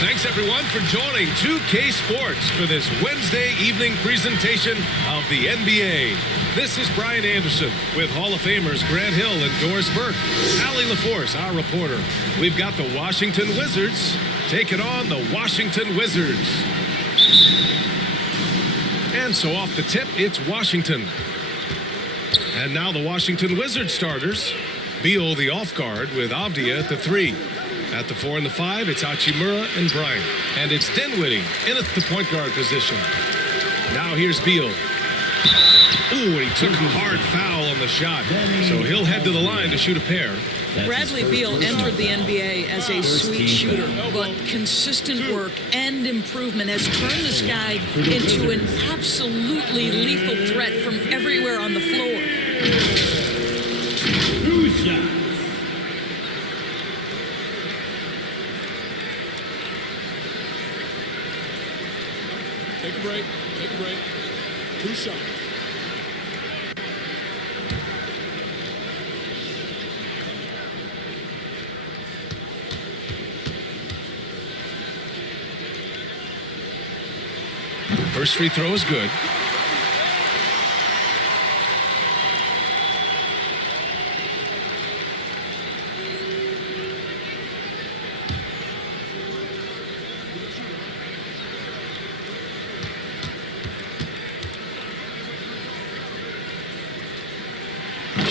Thanks, everyone, for joining 2K Sports for this Wednesday evening presentation of the NBA. This is Brian Anderson with Hall of Famers Grant Hill and Doris Burke. Allie LaForce, our reporter. We've got the Washington Wizards taking on the Washington Wizards. And so off the tip, it's Washington. And now the Washington Wizards starters. Beal, the off guard, with Avdia at the 3. At the 4 and the 5, it's Hachimura and Bryant. And it's Dinwiddie in at the point guard position. Now here's Beal. Ooh, and he took a hard foul on the shot. So he'll head to the line to shoot a pair. Bradley Beal entered the NBA as a sweet shooter, but consistent work and improvement has turned this guy into an absolutely lethal threat from everywhere on the floor. 2 shots. Take a break. 2 shots. First free throw is good.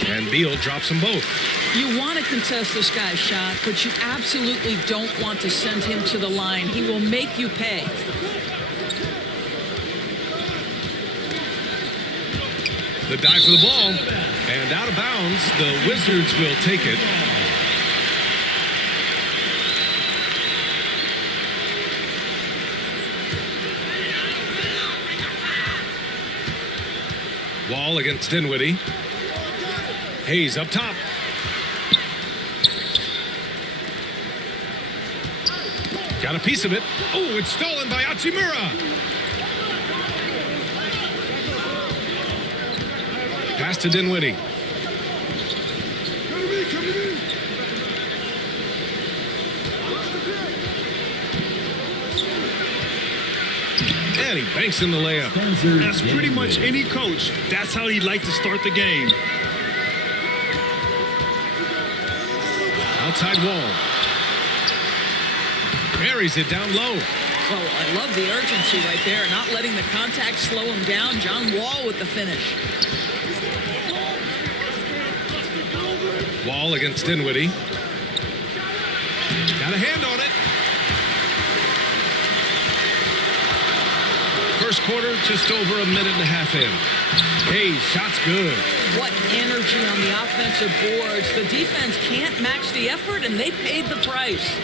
And Beal drops them both. You want to contest this guy's shot, but you absolutely don't want to send him to the line. He will make you pay. The dive for the ball, and out of bounds, the Wizards will take it. Wall against Dinwiddie. Hayes up top. Got a piece of it. Oh, it's stolen by Hachimura. Pass to Dinwiddie. And he banks in the layup. That's pretty much any coach. That's how he'd like to start the game. Outside Wall. Buries it down low. Well, I love the urgency right there, not letting the contact slow him down. John Wall with the finish. Wall against Dinwiddie. Got a hand on it. First quarter, just over a minute and a half in. Hayes, shot's good. What energy on the offensive boards. The defense can't match the effort, and they paid the price.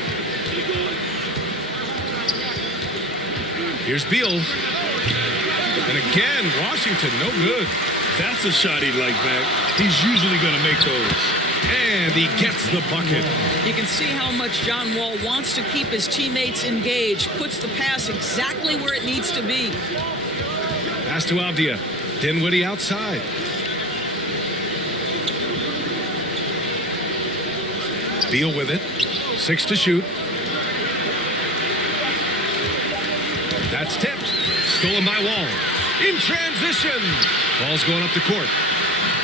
Here's Beal. And again, Washington, no good. That's a shot he'd like back. He's usually going to make those. And he gets the bucket. You can see how much John Wall wants to keep his teammates engaged. Puts the pass exactly where it needs to be. Pass to Avdia. Dinwiddie outside. Beal with it. 6 to shoot. That's tipped. Stolen by Wall. In transition. Ball's going up the court.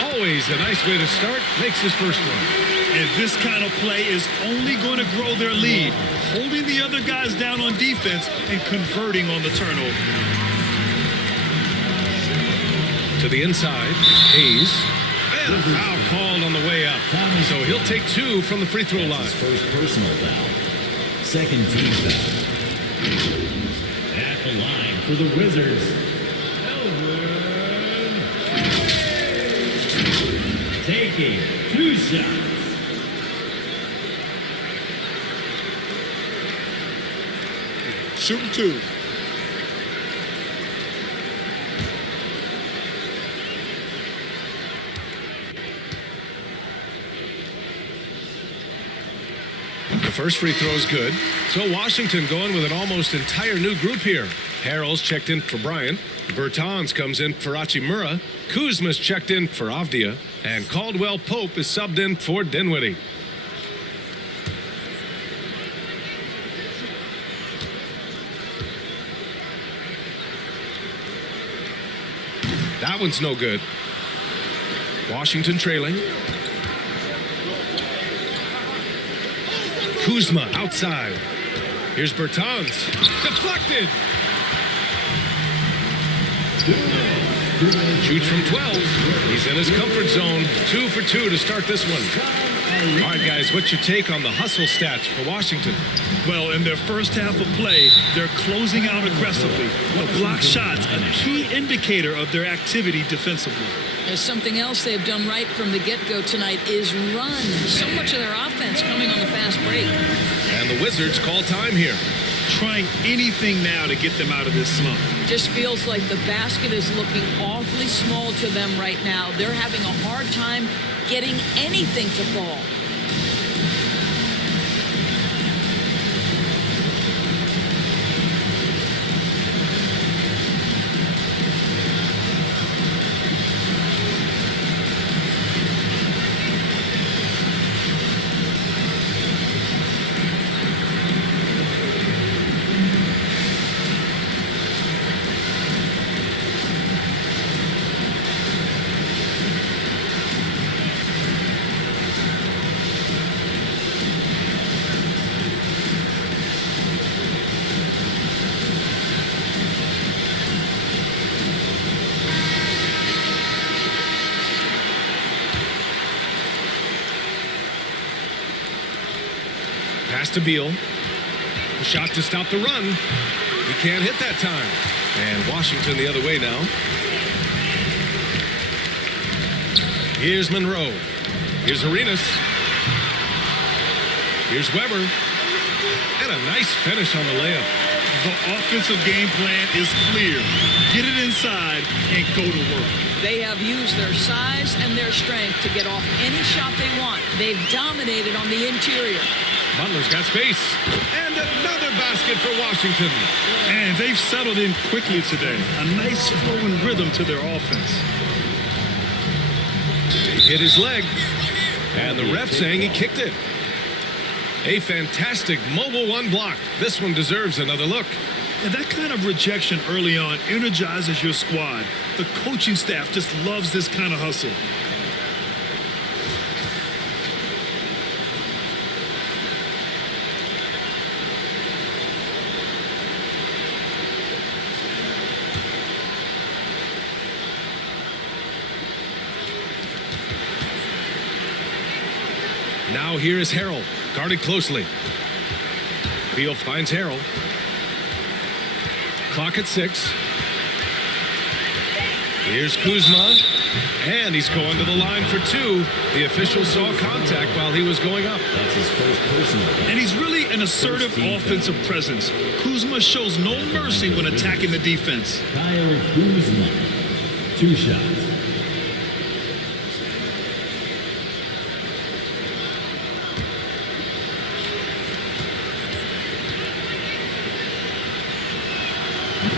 Always a nice way to start. Makes his first one. And this kind of play is only going to grow their lead. Holding the other guys down on defense and converting on the turnover. To the inside. Hayes. And a foul called on the way up. So he'll take 2 from the free throw line. His first personal foul. Second team foul. At the line for the Wizards. Taking 2 shots. Shooting 2. The first free throw is good. So Washington going with an almost entire new group here. Harrell's checked in for Bryant. Bertans comes in for Hachimura. Kuzma's checked in for Avdia. And Caldwell Pope is subbed in for Dinwiddie. That one's no good. Washington trailing. Kuzma outside. Here's Bertans. Deflected. Shoots from 12. He's in his comfort zone. 2 for 2 to start this one. All right, guys, what's your take on the hustle stats for Washington? Well, in their first half of play, they're closing out aggressively. The block shots, a key indicator of their activity defensively. There's something else they've done right from the get-go tonight is run. So much of their offense coming on the fast break. And the Wizards call time here. Trying anything now to get them out of this slump. Just feels like the basket is looking awfully small to them right now. They're having a hard time getting anything to fall. Pass to Beal. The shot to stop the run. He can't hit that time. And Washington the other way now. Here's Monroe. Here's Arenas. Here's Weber. And a nice finish on the layup. The offensive game plan is clear. Get it inside and go to work. They have used their size and their strength to get off any shot they want. They've dominated on the interior. Butler's got space. And another basket for Washington. And they've settled in quickly today. A nice flowing rhythm to their offense. Hit his leg. And the ref saying he kicked it. A fantastic mobile one block. This one deserves another look. And that kind of rejection early on energizes your squad. The coaching staff just loves this kind of hustle. Now here is Harrell, guarded closely. Beal finds Harrell. Clock at 6. Here's Kuzma, and he's going to the line for 2. The official saw contact while he was going up. That's his first personal. And he's really an assertive offensive presence. Kuzma shows no mercy when attacking the defense. Kyle Kuzma. 2 shots.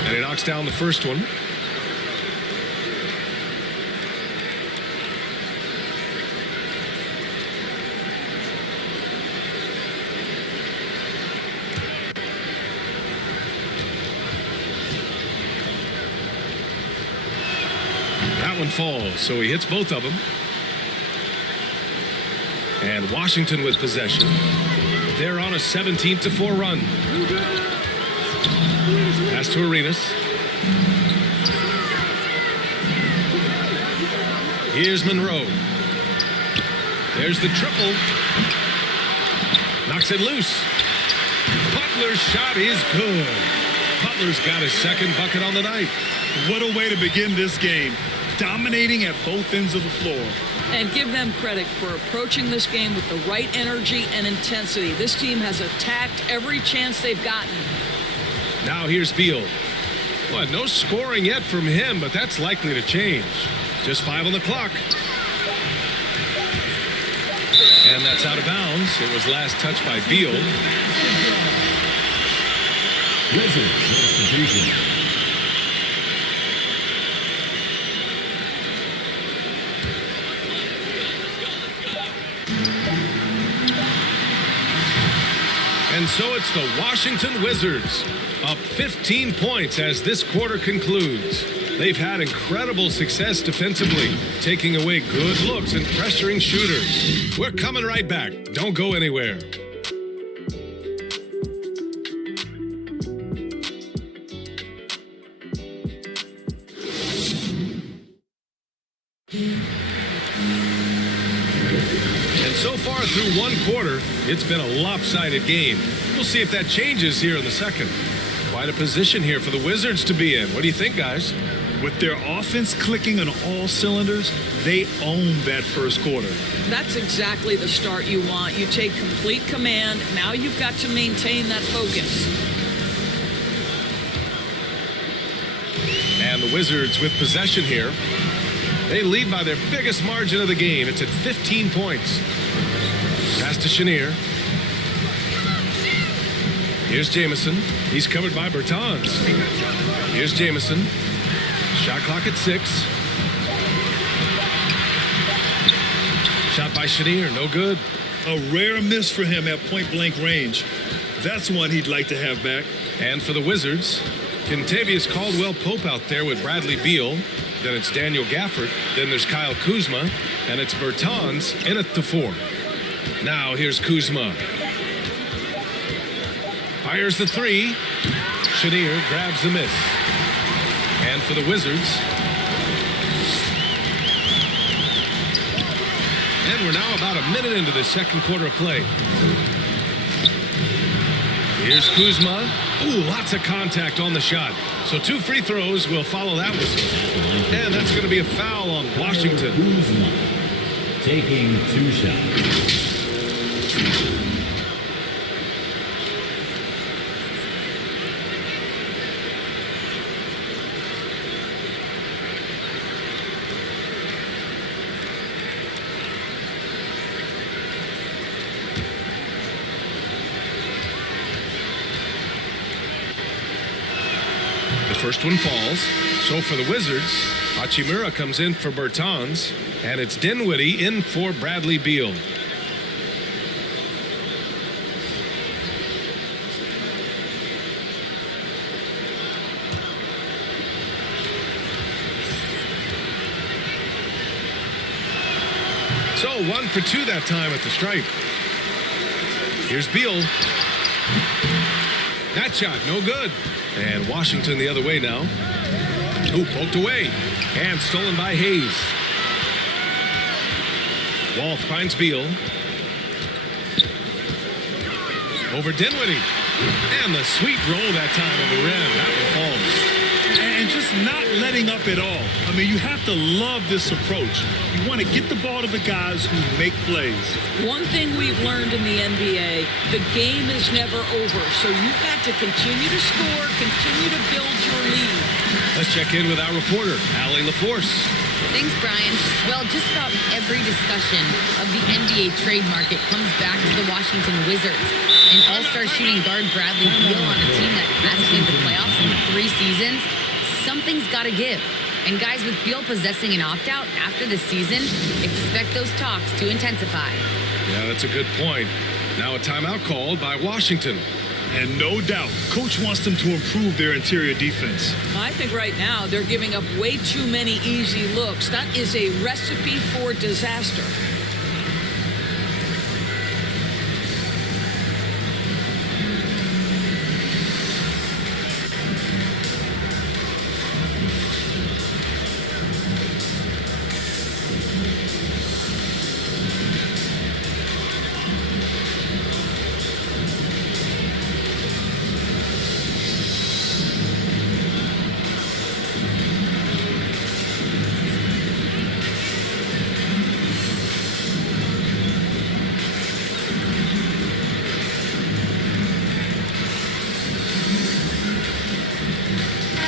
And he knocks down the first one. That one falls, so he hits both of them. And Washington with possession. They're on a 17-4 run. Pass to Arenas. Here's Monroe. There's the triple. Knocks it loose. Butler's shot is good. Butler's got his second bucket on the night. What a way to begin this game. Dominating at both ends of the floor. And give them credit for approaching this game with the right energy and intensity. This team has attacked every chance they've gotten. Now here's Beal. Well, no scoring yet from him, but that's likely to change. Just 5 on the clock. And that's out of bounds. It was last touched by Beal. Wizards substitution. And so it's the Washington Wizards up 15 points as this quarter concludes. They've had incredible success defensively, taking away good looks and pressuring shooters. We're coming right back. Don't go anywhere. And so far through one quarter, it's been a lopsided game. We'll see if that changes here in the second. Quite a position here for the Wizards to be in. What do you think, guys? With their offense clicking on all cylinders, they own that first quarter. That's exactly the start you want. You take complete command. Now you've got to maintain that focus. And the Wizards with possession here. They lead by their biggest margin of the game. It's at 15 points. Pass to Chenier. Here's Jamison. He's covered by Bertans. Here's Jamison. Shot clock at 6. Shot by Chenier. No good. A rare miss for him at point-blank range. That's one he'd like to have back. And for the Wizards, Kentavious Caldwell-Pope out there with Bradley Beal. Then it's Daniel Gafford. Then there's Kyle Kuzma. And it's Bertans in at the 4. Now here's Kuzma. Fires the 3. Chenier grabs the miss. And for the Wizards. And we're now about a minute into the second quarter of play. Here's Kuzma. Ooh, lots of contact on the shot. So 2 free throws will follow that whistle. And that's going to be a foul on Washington. Kuzma taking 2 shots. First one falls. So for the Wizards, Hachimura comes in for Bertans, and it's Dinwiddie in for Bradley Beal. So 1 for 2 that time at the stripe. Here's Beal. That shot, no good. And Washington the other way now. Ooh, poked away. And stolen by Hayes. Wall finds Beal. Over Dinwiddie. And the sweet roll that time on the rim. That one falls. And just not letting up at all. I mean, you have to love this approach. You want to get the ball to the guys who make plays. One thing we've learned in the NBA, the game is never over. So you've got to continue to score, continue to build your lead. Let's check in with our reporter, Allie LaForce. Thanks, Brian. Well, just about every discussion of the NBA trade market comes back to the Washington Wizards. And all-star shooting guard Bradley Beal on a team that hasn't made the playoffs in 3 seasons. Something's got to give. And guys, with Beal possessing an opt-out after the season, expect those talks to intensify. Yeah, that's a good point. Now a timeout called by Washington. And no doubt, coach wants them to improve their interior defense. I think right now they're giving up way too many easy looks. That is a recipe for disaster.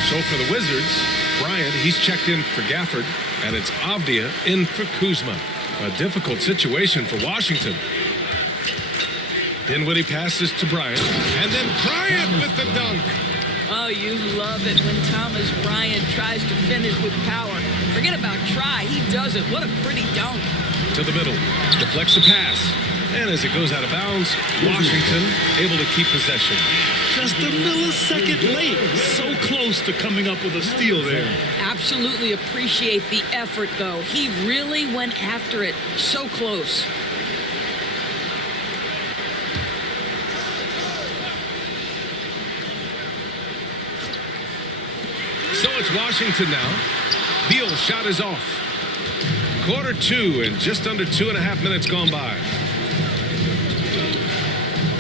So for the Wizards, Bryant, he's checked in for Gafford, and it's Avdia in for Kuzma. A difficult situation for Washington. Dinwiddie passes to Bryant, and then Bryant with the dunk. Oh, you love it when Thomas Bryant tries to finish with power. Forget about try, he does it. What a pretty dunk. To the middle, deflects the pass. And as it goes out of bounds, Washington able to keep possession. Just a millisecond late. So close to coming up with a steal there. Absolutely appreciate the effort, though. He really went after it. So close. So it's Washington now. Beal's shot is off. Quarter 2 and just under 2.5 minutes gone by.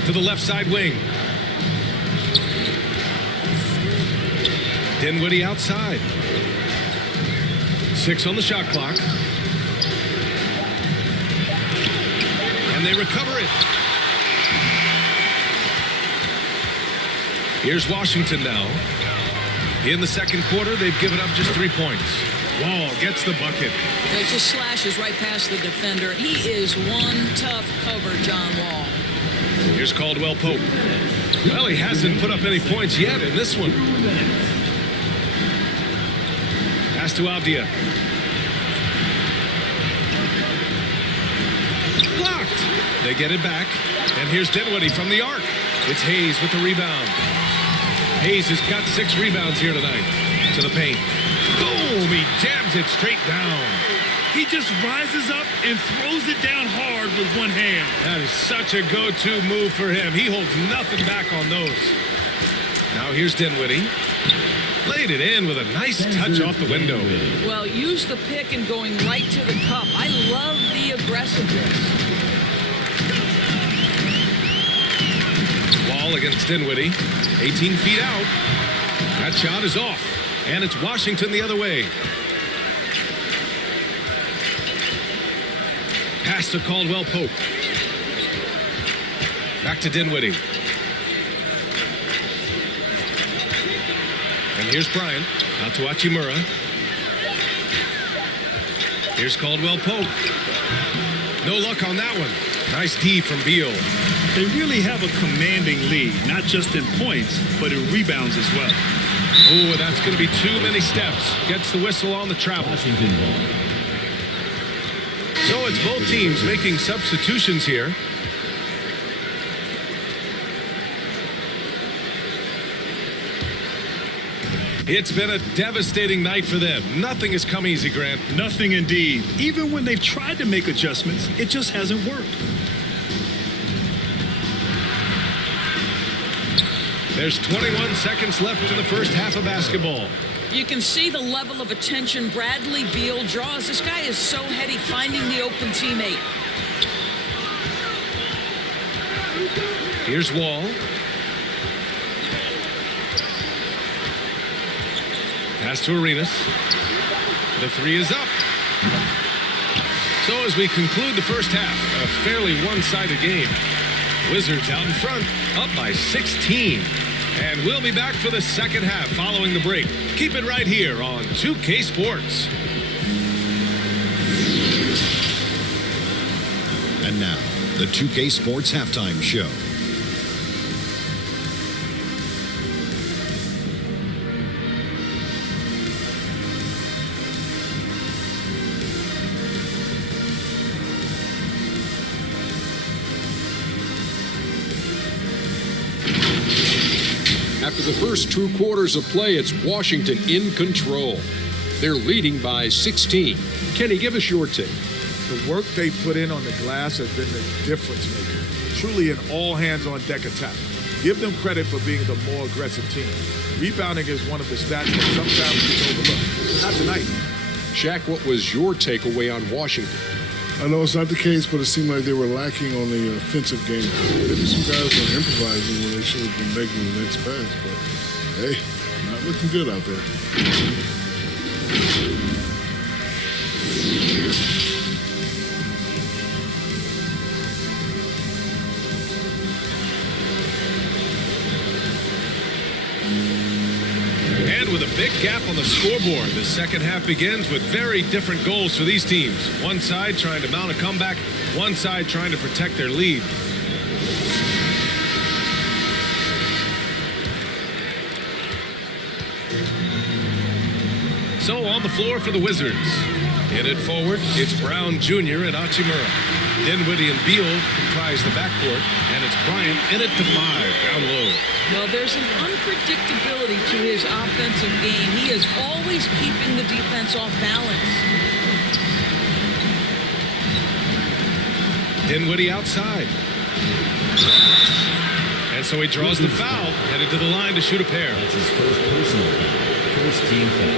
To the left side wing. Dinwiddie outside. 6 on the shot clock. And they recover it. Here's Washington now. In the second quarter, they've given up just 3 points. Wall gets the bucket. It just slashes right past the defender. He is one tough cover, John Wall. Here's Caldwell Pope. Well, he hasn't put up any points yet in this one. Pass to Avdia. Blocked. They get it back. And here's Dinwiddie from the arc. It's Hayes with the rebound. Hayes has got 6 rebounds here tonight. To the paint. Boom! He jams it straight down. He just rises up and throws it down hard with one hand. That is such a go-to move for him. He holds nothing back on those. Now here's Dinwiddie. Laid it in with a nice touch off the window. Well, use the pick and going right to the cup. I love the aggressiveness. Wall against Dinwiddie. 18 feet out. That shot is off. And it's Washington the other way. Pass to Caldwell Pope. Back to Dinwiddie. And here's Bryant. Out to Hachimura. Here's Caldwell Pope. No luck on that one. Nice D from Beal. They really have a commanding lead, not just in points, but in rebounds as well. Oh, that's going to be too many steps. Gets the whistle on the travel. Washington ball. So it's both teams making substitutions here. It's been a devastating night for them. Nothing has come easy, Grant. Nothing indeed. Even when they've tried to make adjustments, it just hasn't worked. There's 21 seconds left in the first half of basketball. You can see the level of attention Bradley Beal draws. This guy is so heady finding the open teammate. Here's Wall. Pass to Arenas. The 3 is up. So as we conclude the first half, a fairly one-sided game. Wizards out in front, up by 16. And we'll be back for the second half following the break. Keep it right here on 2K Sports. And now, the 2K Sports Halftime Show. After the first 2 quarters of play, it's Washington in control. They're leading by 16. Kenny, give us your take. The work they put in on the glass has been the difference maker. Truly an all-hands-on-deck attack. Give them credit for being the more aggressive team. Rebounding is one of the stats that sometimes gets overlooked. Not tonight. Shaq, what was your takeaway on Washington? I know it's not the case, but it seemed like they were lacking on the offensive game. Maybe some guys were improvising when they should have been making the next pass, but hey, not looking good out there. And with a big gap on the scoreboard, the second half begins with very different goals for these teams. One side trying to mount a comeback, one side trying to protect their lead. So on the floor for the Wizards. In it forward, it's Brown Jr. and Hachimura. Dinwiddie and Beal comprise the backcourt, and it's Bryant in it to 5, down low. Well, there's an unpredictability to his offensive game. He is always keeping the defense off balance. Dinwiddie outside. And so he draws the foul, headed to the line to shoot a pair. That's his first personal foul. First team foul.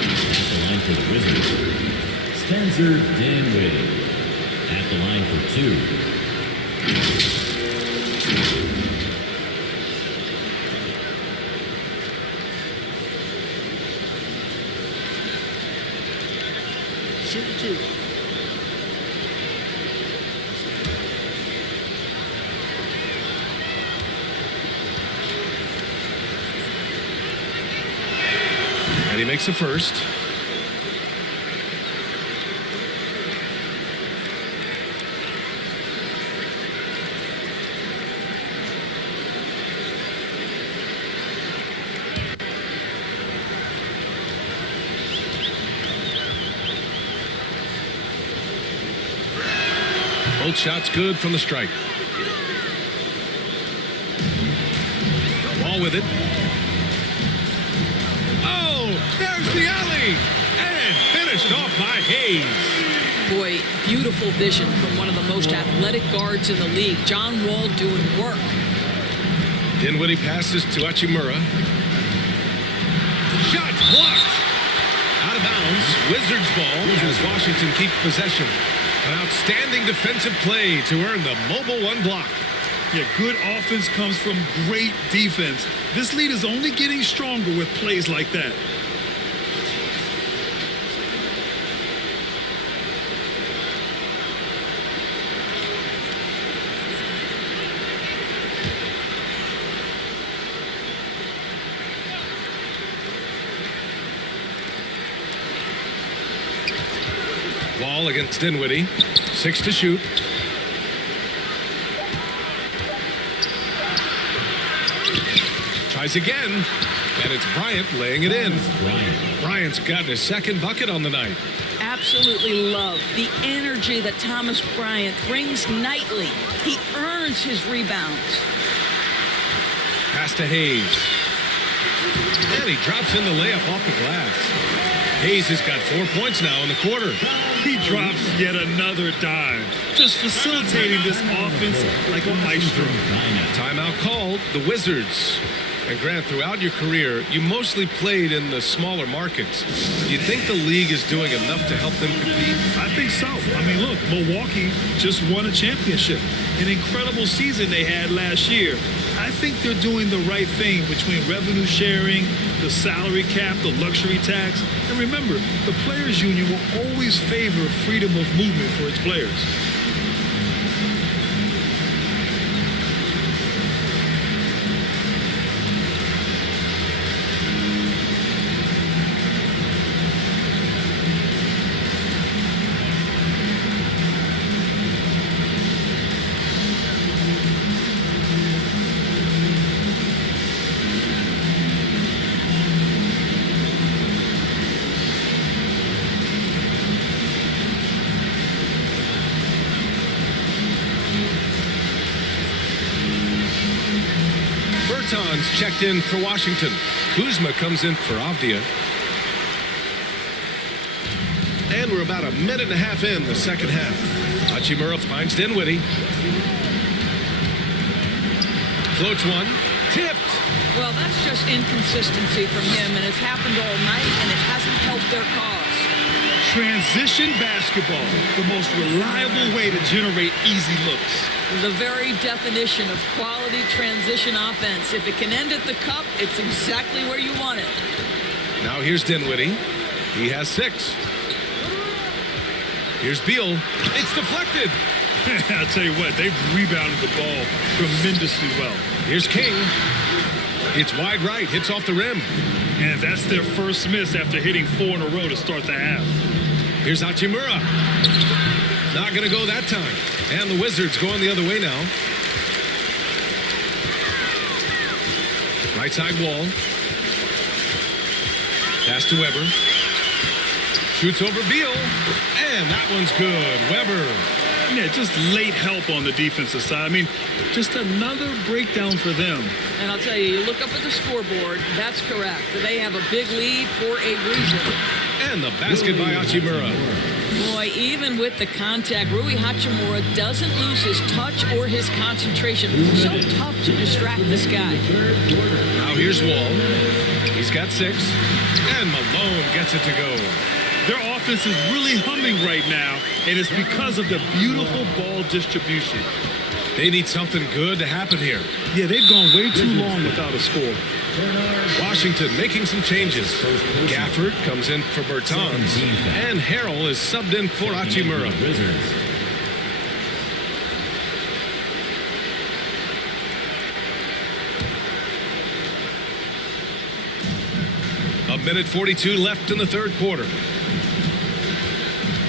At the line for the Wizards, Spencer Dinwiddie. At the line for 2. Shoot 2. And he makes the first. Both shots good from the stripe. Ball with it. There's the alley, and finished off by Hayes. Boy, beautiful vision from one of the most athletic guards in the league. John Wall doing work. Dinwiddie passes to Hachimura. Shot blocked. Out of bounds. Wizards ball as Washington keeps possession. An outstanding defensive play to earn the mobile 1 block. Yeah, good offense comes from great defense. This lead is only getting stronger with plays like that. Wall against Dinwiddie. 6 to shoot. Tries again, and it's Bryant laying it in. Bryant's gotten his second bucket on the night. Absolutely love the energy that Thomas Bryant brings nightly. He earns his rebounds. Pass to Hayes. And he drops in the layup off the glass. Hayes has got 4 points now in the quarter. He drops yet another dime, just facilitating this offense like a maestro. Timeout called, the Wizards. And Grant, throughout your career, you mostly played in the smaller markets. Do you think the league is doing enough to help them compete? I think so. I mean, look, Milwaukee just won a championship. An incredible season they had last year. I think they're doing the right thing between revenue sharing, the salary cap, the luxury tax. And remember, the Players Union will always favor freedom of movement for its players. Bertans checked in for Washington. Kuzma comes in for Avdia. And we're about a minute and a half in the second half. Hachimura finds Dinwiddie. Floats one. Tipped. Well, that's just inconsistency from him, and it's happened all night, and it hasn't helped their cause. Transition basketball, the most reliable way to generate easy looks. The very definition of quality transition offense. If it can end at the cup, it's exactly where you want it. Now here's Dinwiddie. He has 6. Here's Beal. It's deflected. I'll tell you what, they've rebounded the ball tremendously well. Here's King. It's wide right, hits off the rim. And that's their first miss after hitting 4 in a row to start the half. Here's Hachimura. Not going to go that time. And the Wizards going the other way now. Right side wall. Pass to Weber. Shoots over Beal. And that one's good. Weber. Yeah, just late help on the defensive side. I mean, just another breakdown for them. And I'll tell you, you look up at the scoreboard, that's correct. They have a big lead for a reason. And the basket by Hachimura. Boy, even with the contact, Rui Hachimura doesn't lose his touch or his concentration. So tough to distract this guy. Now here's Wall. He's got 6. And Malone gets it to go. Their offense is really humming right now, and it's because of the beautiful ball distribution. They need something good to happen here. Yeah, they've gone way too long without a score. Washington making some changes. Gafford comes in for Bertans, and Harrell is subbed in for Hachimura. A minute 42 left in the third quarter.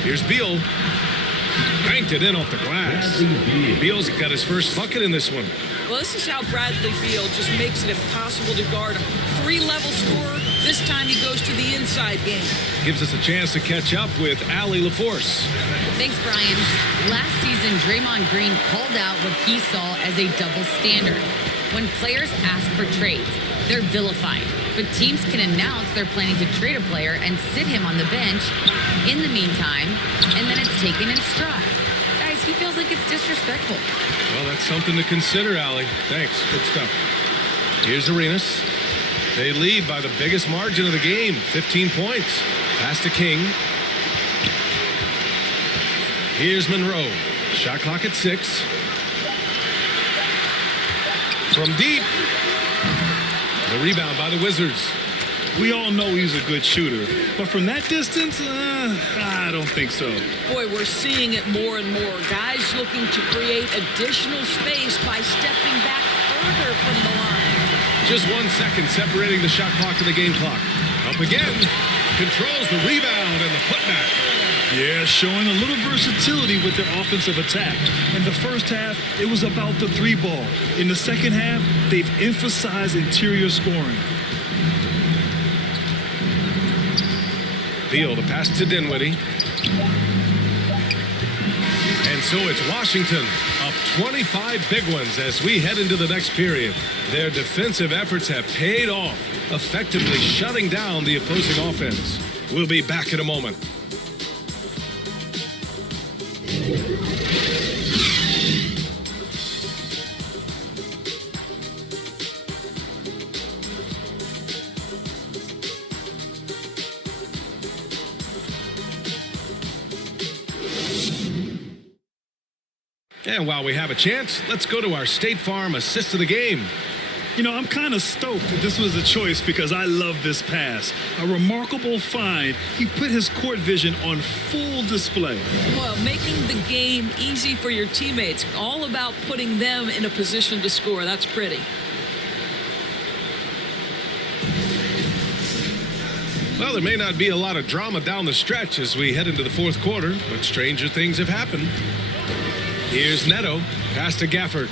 Here's Beal. Banked it in off the glass. Beal's got his first bucket in this one. Well, this is how Bradley Beal just makes it impossible to guard him. 3-level scorer. This time he goes to the inside game. Gives us a chance to catch up with Allie LaForce. Thanks, Brian. Last season, Draymond Green called out what he saw as a double standard. When players ask for trades, they're vilified. But teams can announce they're planning to trade a player and sit him on the bench in the meantime, and then it's taken in stride. Guys, he feels like it's disrespectful. Well, that's something to consider, Allie. Thanks. Good stuff. Here's Arenas. They lead by the biggest margin of the game, 15 points. Pass to King. Here's Monroe. Shot clock at 6. From deep. The rebound by the Wizards. We all know he's a good shooter, but from that distance, I don't think so. Boy, we're seeing it more and more. Guys looking to create additional space by stepping back further from the line. Just 1 second separating the shot clock and the game clock. Up again. Controls the rebound and the putback. Yeah, showing a little versatility with their offensive attack. In the first half, it was about the 3-ball. In the second half, they've emphasized interior scoring. Beal, the pass to Dinwiddie. And so it's Washington up 25 big ones as we head into the next period. Their defensive efforts have paid off, effectively shutting down the opposing offense. We'll be back in a moment. And while we have a chance, let's go to our State Farm assist of the game. You know, I'm kind of stoked that this was a choice because I love this pass. A remarkable find. He put his court vision on full display. Well, making the game easy for your teammates. All about putting them in a position to score. That's pretty. Well, there may not be a lot of drama down the stretch as we head into the fourth quarter, but stranger things have happened. Here's Neto, pass to Gafford.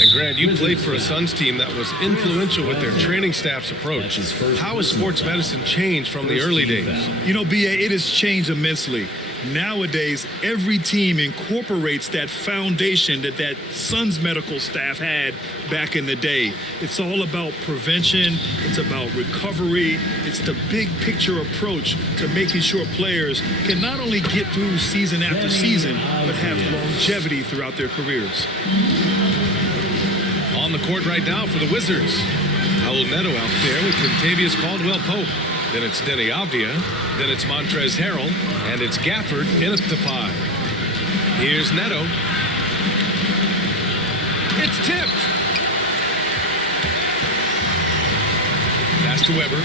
And Grant, you played for a Suns team that was influential with their training staff's approach. How has sports medicine changed from the early days? You know, B.A., it has changed immensely. Nowadays, every team incorporates that foundation that Suns medical staff had back in the day. It's all about prevention. It's about recovery. It's the big picture approach to making sure players can not only get through season after season, but have longevity throughout their careers. On the court right now for the Wizards. Raul Neto out there with Contavious Caldwell-Pope. Then it's Denny Avdia. Then it's Montrezl Harrell. And it's Gafford in at the 5. Here's Neto. It's tipped. Pass to Weber.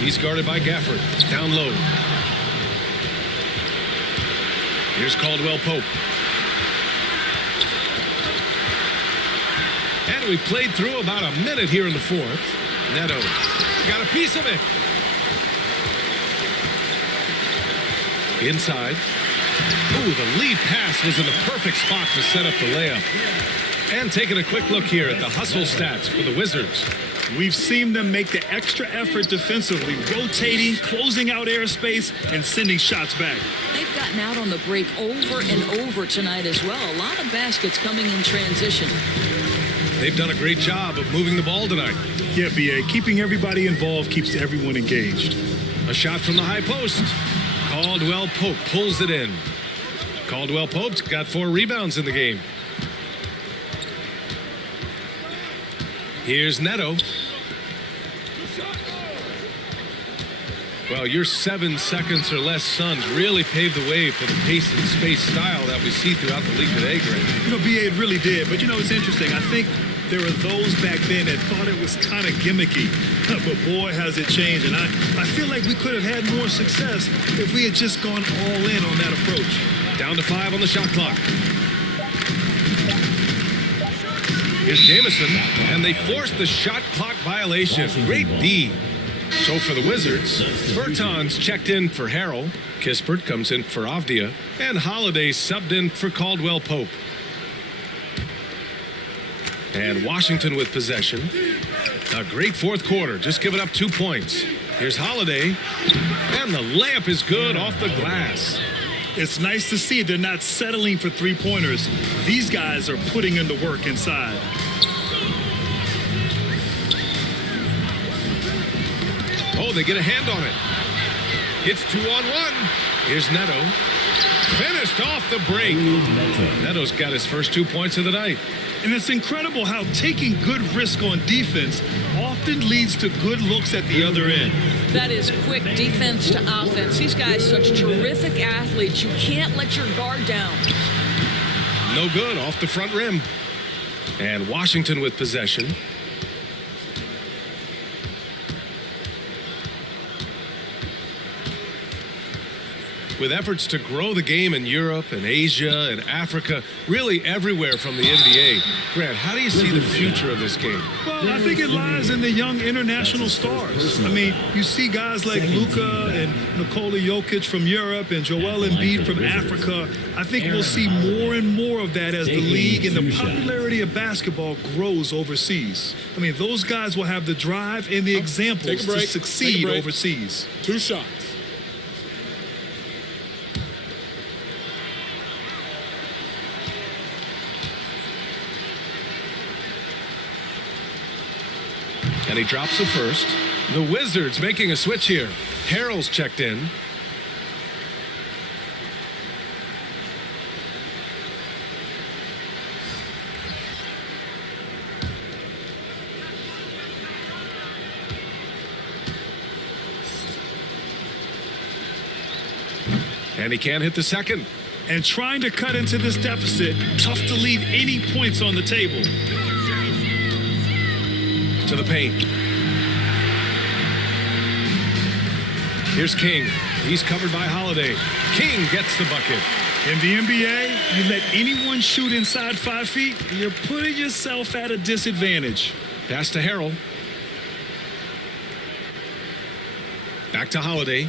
He's guarded by Gafford. Down low. Here's Caldwell-Pope. And we played through about a minute here in the fourth. Neto got a piece of it. Inside. Ooh, the lead pass was in the perfect spot to set up the layup. And taking a quick look here at the hustle stats for the Wizards. We've seen them make the extra effort defensively, rotating, closing out airspace, and sending shots back. They've gotten out on the break over and over tonight as well. A lot of baskets coming in transition. They've done a great job of moving the ball tonight. Yeah, B.A., keeping everybody involved keeps everyone engaged. A shot from the high post. Caldwell Pope pulls it in. Caldwell Pope's got 4 rebounds in the game. Here's Neto. Well, your 7 seconds or less Suns really paved the way for the pace and space style that we see throughout the league today, Greg. You know, B.A., it really did. But, you know, it's interesting. I think there were those back then that thought it was kind of gimmicky. But, boy, has it changed. And I feel like we could have had more success if we had just gone all in on that approach. Down to 5 on the shot clock. Here's Jamison, and they forced the shot clock violation. Great D. So for the Wizards, Bertans checked in for Harrell. Kispert comes in for Avdia. And Holiday subbed in for Caldwell Pope. And Washington with possession. A great fourth quarter, just giving up 2 points. Here's Holiday, and the layup is good off the glass. It's nice to see they're not settling for three-pointers. These guys are putting in the work inside. Oh, they get a hand on it. It's 2-on-1. Here's Neto. Finished off the break. Neto's got his first 2 points of the night. And it's incredible how taking good risk on defense often leads to good looks at the other end. That is quick defense to offense. These guys, such terrific athletes. You can't let your guard down. No good off the front rim. And Washington with possession. With efforts to grow the game in Europe and Asia and Africa, really everywhere from the NBA. Grant, how do you see the future of this game? Well, I think it lies in the young international stars. I mean, you see guys like Luka and Nikola Jokic from Europe and Joel Embiid from Africa. I think we'll see more and more of that as the league and the popularity of basketball grows overseas. I mean, those guys will have the drive and the examples to succeed overseas. 2 shots. And he drops the first. The Wizards making a switch here. Harrell's checked in. And he can't hit the second. And trying to cut into this deficit, tough to leave any points on the table. To the paint. Here's King. He's covered by Holiday. King gets the bucket. In the NBA, you let anyone shoot inside 5 feet, you're putting yourself at a disadvantage. Pass to Harrell. Back to Holiday.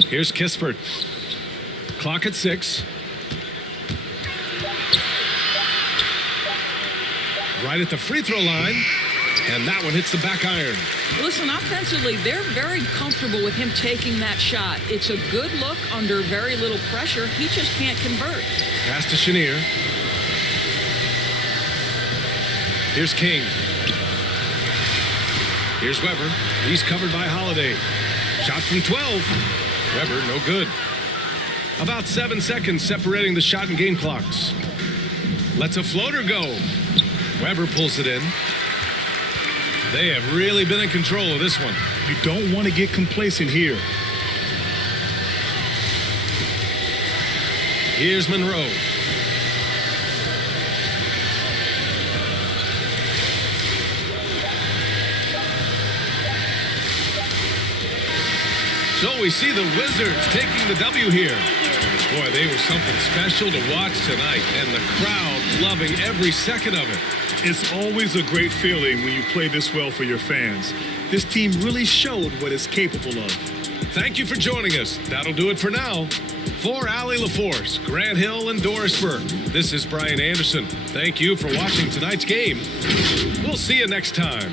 Here's Kispert. Clock at 6. Right at the free throw line, and that one hits the back iron. Listen, offensively, they're very comfortable with him taking that shot. It's a good look under very little pressure. He just can't convert. Pass to Chenier. Here's King. Here's Weber. He's covered by Holiday. Shot from 12. Weber, no good. About 7 seconds separating the shot and game clocks. Lets a floater go. Weber pulls it in. They have really been in control of this one. You don't want to get complacent here. Here's Monroe. So we see the Wizards taking the W here. Boy, they were something special to watch tonight, and the crowd loving every second of it. It's always a great feeling when you play this well for your fans. This team really showed what it's capable of. Thank you for joining us. That'll do it for now. For Allie LaForce, Grant Hill, and Dorisburg, this is Brian Anderson. Thank you for watching tonight's game. We'll see you next time.